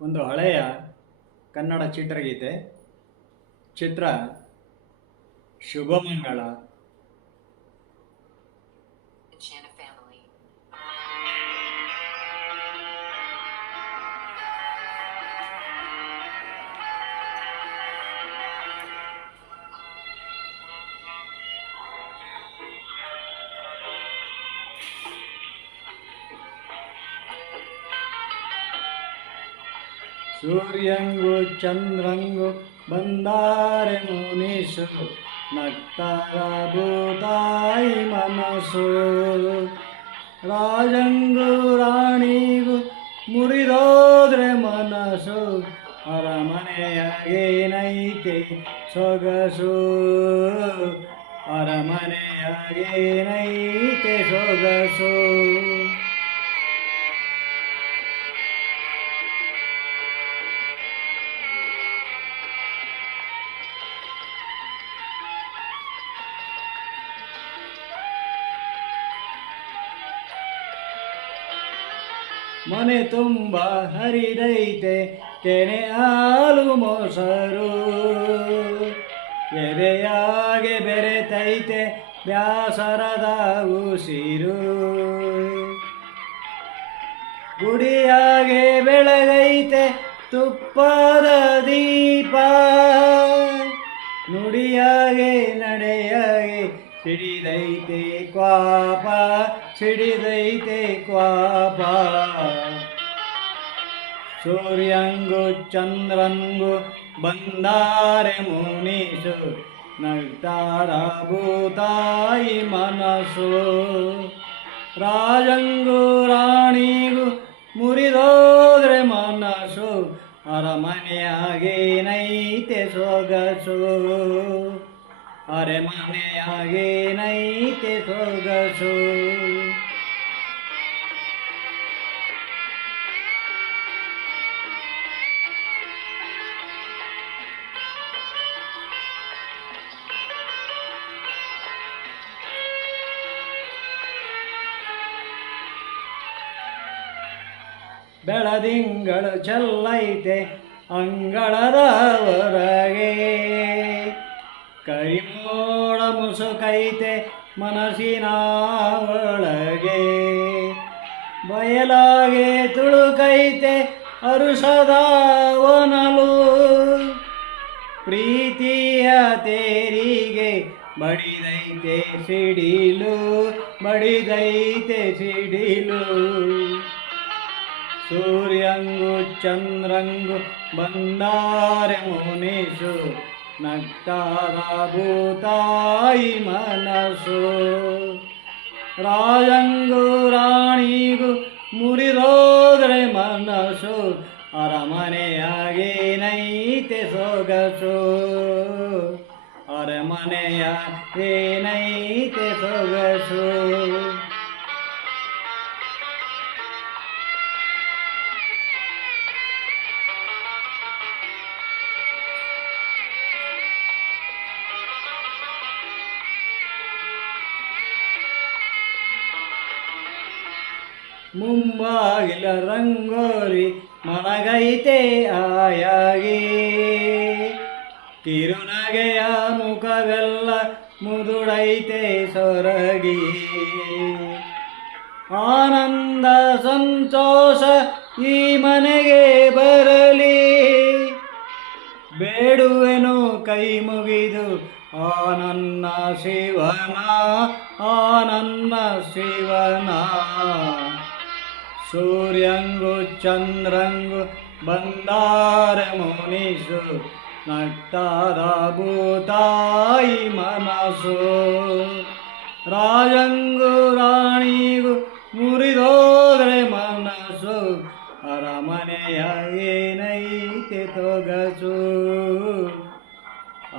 ಒಂದು ಹಳೆಯ ಕನ್ನಡ ಚಿತ್ರಗೀತೆ. ಚಿತ್ರ ಶುಭಮಂಗಳ. ಸೂರ್ಯಂಗು, ಚಂದ್ರಂಗು, ಬಂದಾರೆ ಮುನೀಶು ನಕ್ತರ ಭೂತಾಯಿ ಮನಸ್ಸು ರಾಜಂಗು, ರಾಣಿಗೂ, ಮುರಿದೋದ್ರೆ ಮನಸ್ಸು ಅರಮನೆಯಾಗೇನೈತೆ ಸೊಗಸು. ಅರಮನೆಯಾಗೇನೈತೆ ಸೊಗಸು. ಮನೆ ತುಂಬ ಹರಿದೈತೆ ಕೆನೆ ಹಾಲು ಮೊಸರು. ಎದೆಯಾಗೆ ಬೆರೆತೈತೆ, ಬ್ಯಾಸರದ ಉಸಿರು. ಗುಡಿಯಾಗೆ ಬೆಳಗೈತೆ ತುಪ್ಪದ ದೀಪ. ನುಡಿಯಾಗೆ ನಡೆಯಾಗೆ ಸಿಡಿದೈತೆ, ಕ್ವಾಪ. ಸಿಡಿದೈತೆ ಕ್ವಾಪ. ಸೂರ್ಯಂಗು ಚಂದ್ರಂಗು ಬಂದಾರೆ ಮುನೀಸು, ನಗ್ತಾರ ಭೂತಾಯಿ ಮನಸ್ಸು ರಾಜಂಗು ರಾಣಿಗೂ ಮುರಿದೋದ್ರೆ ಮನಸ್ಸು ಅರಮನೆಯಾಗೇನೈತೆ ಸೊಗಸು. ಅರಮನೆಯಾಗೇನೈತೆ ಸೊಗಸು. ಬೆಳದಿಂಗಳು ಚೆಲ್ಲೈತೆ ಅಂಗಳದ ಹೊರಗೆ ಕರಿಮೋಡ ಮುಸುಕೈತೆ ಮನಸ್ಸಿನ ಒಳಗೆ. ಬಯಲಾಗೆ ತುಳುಕೈತೆ ಅರುಷದ ಒನಲು. ಪ್ರೀತಿಯ ತೇರಿಗೆ ಬಡಿದೈತೆ ಸಿಡಿಲು ಬಡಿದೈತೆ ಸಿಡಿಲು. ಸೂರ್ಯಂಗು, ಚಂದ್ರಂಗು ಬಂದಾರೆ ಮುನಿಸು, ನಗ್ತಾರ ಭೂತಾಯಿ ಮನಸ್ಸು ರಾಜಂಗು, ರಾಣಿಗೂ, ಮುರಿದೋದ್ರೆ ಮನಸ್ಸು ಅರಮನೆಯಾಗೇನೈತೆ ಸೊಗಸು. ಅರಮನೆಯ ಏನೈತೆ ಸೊಗಸು. ಮುಂಬಾಗಿಲ ರಂಗೋಲಿ ಮನಗೈತೆ ಆಯಾಗಿ. ತಿರುನಗೆಯ ಮುಖವೆಲ್ಲ ಮುದುಡೈತೆ ಸೊರಗಿ. ಆನಂದ ಸಂತೋಷ ಈ ಮನೆಗೆ ಬರಲಿ. ಬೇಡುವೆನು ಕೈ ಮುಗಿದು ಆನನ್ನ ನನ್ನ ಶಿವನ, ಆನನ್ನ ಶಿವನ. सूर्यङ्गु चन्द्रङ्गु बन्दारमुनिषु नक्ताराभूतायि मनसु। राजङ्गु राणी मुरिधोदरे मानसु। अरमणयिनैते त्वगसु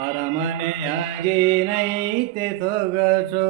अरमनयिनैते त्वगसु